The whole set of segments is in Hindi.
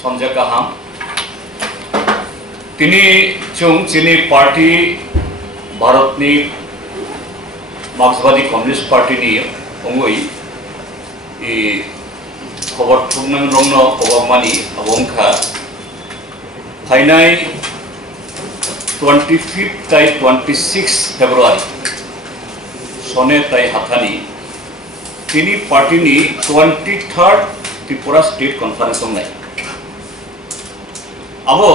Songchajakna tini chung chini party Bharat ni Marxwadi Communist Party ni Thangui I khobor thumnang rongno kobamani abongkha thainai 25th tai 26th February sone tai hathani tini party ni 23rd Tripura State Conference ongnai abo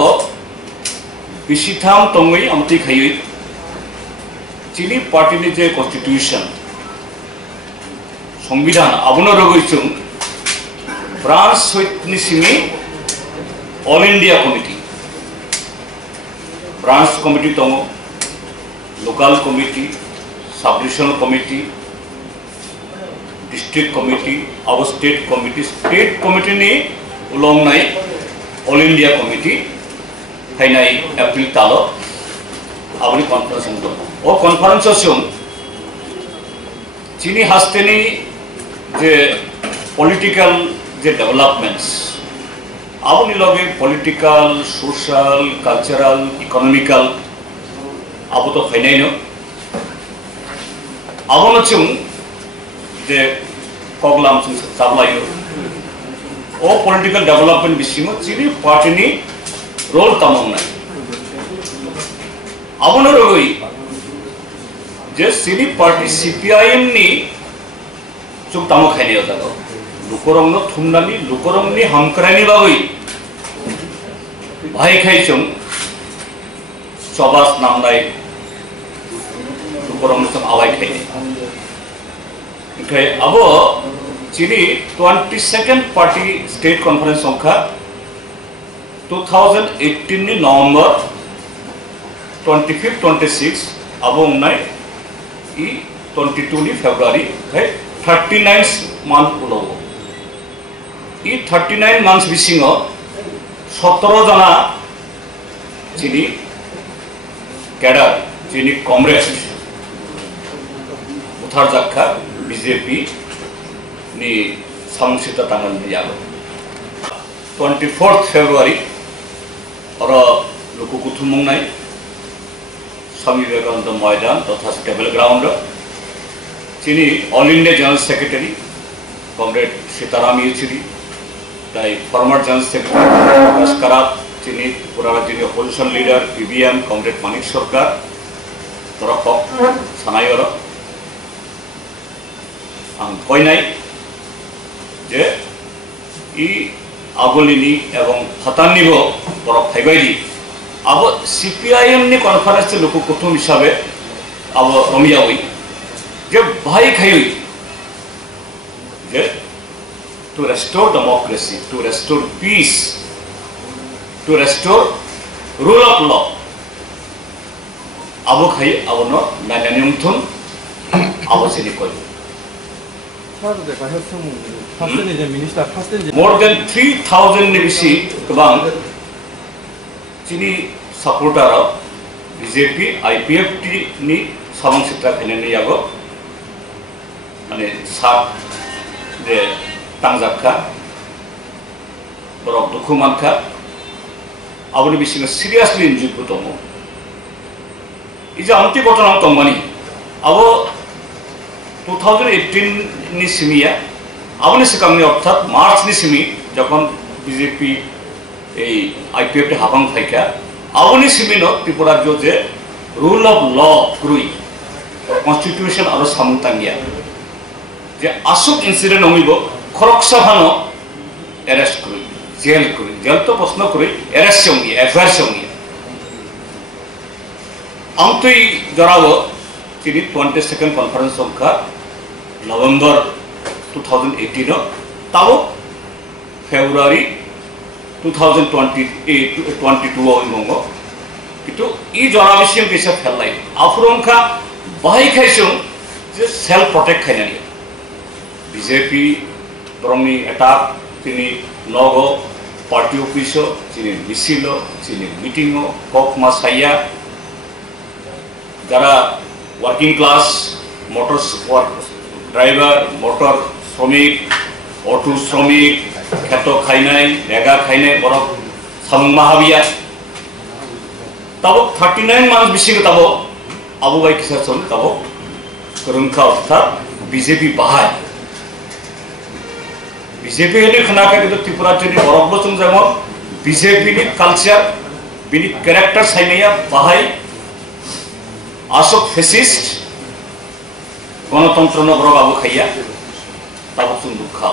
bisitham tongui amti khayui chini party ni je constitution সংবিধান abono rogoichung France ni simi all India committee branch committee tongo local committee sub-regional committee district committee our state committee ni ulong nai all India committee hainai April talo aboni conference ngto o conference sum chini hasteni je political je developments aboni loge political social cultural economical abuto khainai no abono chung je program chung sablayo o political development bisimo chini party ni role tamong nai abono rogoi je chini party Cpim ni chung tamo khaini ota ko lukorong no thumnani lukorong ni hamkrani bagoi bhai khai chung chobas namdai lukorong chung awai khai okay abo chini 22nd party state conference songkha 2018 ni November 25th 26th abo nai I 22 ni February kai 39 month ulogo I 39 months bisingo 17 jana chini cadre chini comrades Songchajakna BJP ni samsita tangan yago 24th February oro Luku Kuthum nai Swami Vivekananda Maidan तथा Astable ground chini all India General Secretary Comrade Sitaram Yechuri tai former General Secretary Karat chini purana chini opposition leader PBM Comrade Manik Sarkar torok sanayoro ang koinai je I agolini ebong hatannibo torok phaibaidi abo Cpim ni conference Luku Kuthum hisabe abo romiyawi je bhai khayui je to restore democracy to restore peace to restore rule of law abo khai abo no nananyumthun abo sini koi more than 3000 ni bisi kabang chini supporter of BJP IPFT ni samangshita kheneni yago mane sab de Thangjakna borok dukhu mankha aboni bisinga seriously injured butomo ija amti botona tongmani abo 2018 ni simiya aboni sikangni orthat March ni simi jokhon BJP এই আইপিএফটি হাবাং ফাইকা আউনি সিমিনো ত্রিপুরা যে রুল অফ ল ক্রুই কনস্টিটিউশন আর সামুতাঙ্গিয়া যে আসুক ইনসিডেন্ট হইব খরকসাভানো অ্যারেস্ট ক্রুই জেল তো প্রশ্ন ক্রুই অ্যারেস্ট সঙ্গি এফআইআর সঙ্গি আমতুই জরাবো তিনি 22nd কনফারেন্স সংখ্যা নভেম্বর 2018 তাও ফেব্রুয়ারি 2022 oingongo itu I jora bisiem kisa phellai afrongkha bahai khaisung je self protect khainani BJP brongni attack tini logo party office chini misilo chini meeting kok masaya jara working class motor driver motor শ্রমিক অটো শ্রমিক খেত খাইনাই রেগা খাইনাই বরফ সামুং মাহাবিয়া তাবো 39 মানুষ বিশিষ্ট তাবো আবু বাই কিসার চল তাবো করুনখা অর্থাৎ বিজেপি বাহাই বিজেপি হলে খানাকা কিন্তু ত্রিপুরার জন্য বরফ বচন যেমন বিজেপি नि কালচার বিনি ক্যারেক্টার সাইনাইয়া বাহাই আসক ফেসিস্ট গণতন্ত্র নগর আবু খাইয়া তাবো চুন দুঃখা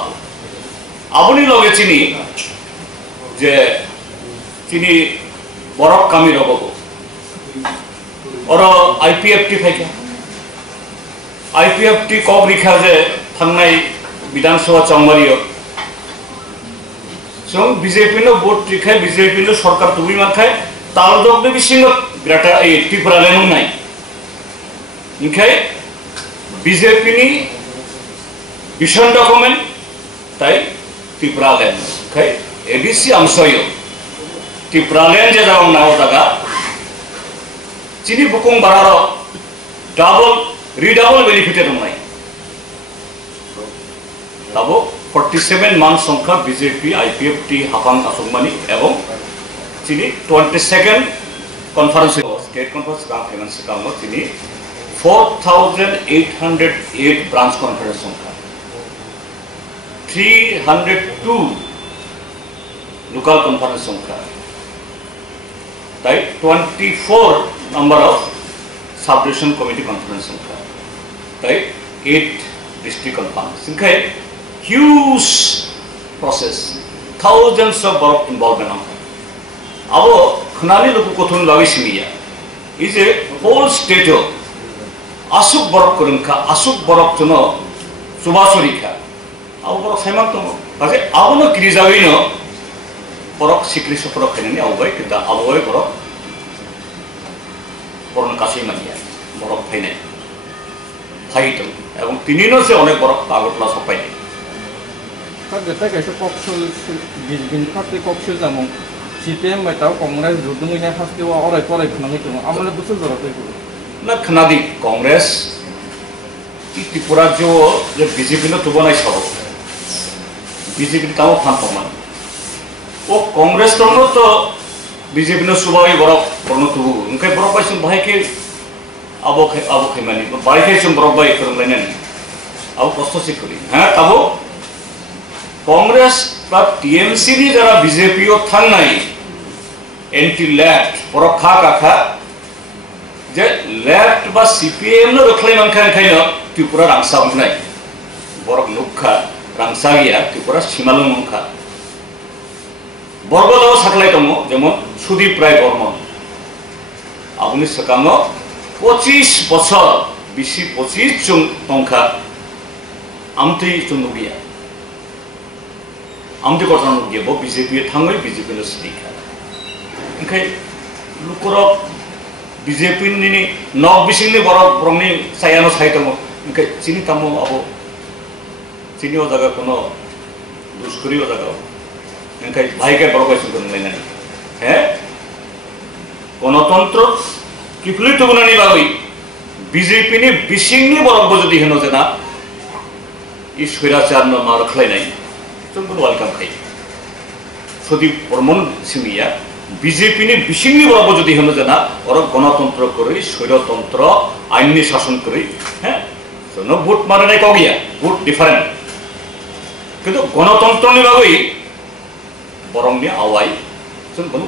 আবুনি লগে চিনি যে চিনি বরফ কামি রগব और आईपीएफटी फाइका आईपीएफटी कब रिखा जे थांनाय विधानसभा चौमारियो जों बीजेपी नो वोट रिखाय बीजेपी नो सरकार तुबि माखाय ताल दगदे बिसिंग ग्रेटर ए त्रिपुरा लेन नाय इनखाय बीजेपी नि विजन डकुमेंट ताई त्रिपुरा लेन खाय एबीसी आमसयो त्रिपुरा लेन जे जाव नाव दागा चीनी बुकुं बारारो डाबल रिडाबल बेनिफिटेड होनाय ताबो 47 मान संख्या बीजेपी आईपीएफटी हाफां आसुकमानी एवं चीनी 22nd कॉन्फ्रेंस स्टेट कॉन्फ्रेंस का फाइनेंस का चीनी 4808 ब्रांच कॉन्फ्रेंस संख्या 302 लोकल कॉन्फ्रेंस संख्या 24 number of subdivision committee conference संख्या 8 district conference संख्या huge process thousands of work involvement अब खनाली लोगों को थोड़ा लगी सिमिया is a whole state of asuk work करूँ का asuk work तो ना सुबासुरी का अब work सेमान तो अगर अब ना क्रिजावी ना work सिक्लिस work करने अब वही कितना अब वही work বরণ কাশি মানিয়া বরফ ফাইনাই ফাইট এবং তিনিনো সে অনেক বরফ আগরতলা সপাই কাজে কাইছে কক্সল বিজবিন খাতে কক্সল জামং সিপিএম বাইতাও কংগ্রেস জুদুমিনা ফাস্তিও অরাই পরাই খনামি তো আমলে বুঝু জরাতে না খনাদি কংগ্রেস কি ত্রিপুরা যে বিজেপি নো তুবনাই সব বিজেপি তাও ফান প্রমাণ ও কংগ্রেস তো बीजेपी ने सुबह बरफ बरनो तुबु उनके बरफ बाई भाई के आबो खैमानी बाई के बरफ बाई फोरोंलायना अब कष्ट सिखुरी हाँ तब कांग्रेस बा टीएमसी नि जरा बीजेपी थांनाय एंटी लेफ्ट बरफ खा काखा जे लेफ्ट बा सीपीएम नो रखलाय मानखा खायनो त्रिपुरा रांसा बुनाय बरफ नुखा रांसा गया त्रिपुरा सीमालो नंखा बरगदाव साखलाय दङ जेमन सुदीप राय बर्मन आबुनि सकाङो 25 बছর बिसि 25 जों टंका आमथि चुनुगिया आमथि गठन नुगिया बो बीजेपी थाङै बीजेपी नो सिखा ओंखाय लुकुर बीजेपी नि नक बिसिंनि बरफ ब्रमनि सायानो साइ दङ ओंखाय चिनि तामो आबो चिनि ओ जागा कोनो दुष्करी ओ जागा इनका भाई के बरफ बाई सुन लेना है गणतंत्र किफली तुगुनानी बागै बीजेपी नि बिसिंनि बरफ बजदि हेनो जना इ स्वैराचार न मा रखलायनाय जों वेलकाम खाय सुदीप बर्मन सिमिया बीजेपी नि बिसिंनि बरफ बजदि हेनो जना और गणतंत्र करै स्वैरतंत्र आइननि शासन करै है जोनो भोट मारनाय कगिया भोट डिफरेंट किन्तु गणतंत्रनि बागै बरंनि आवाय जों कोनो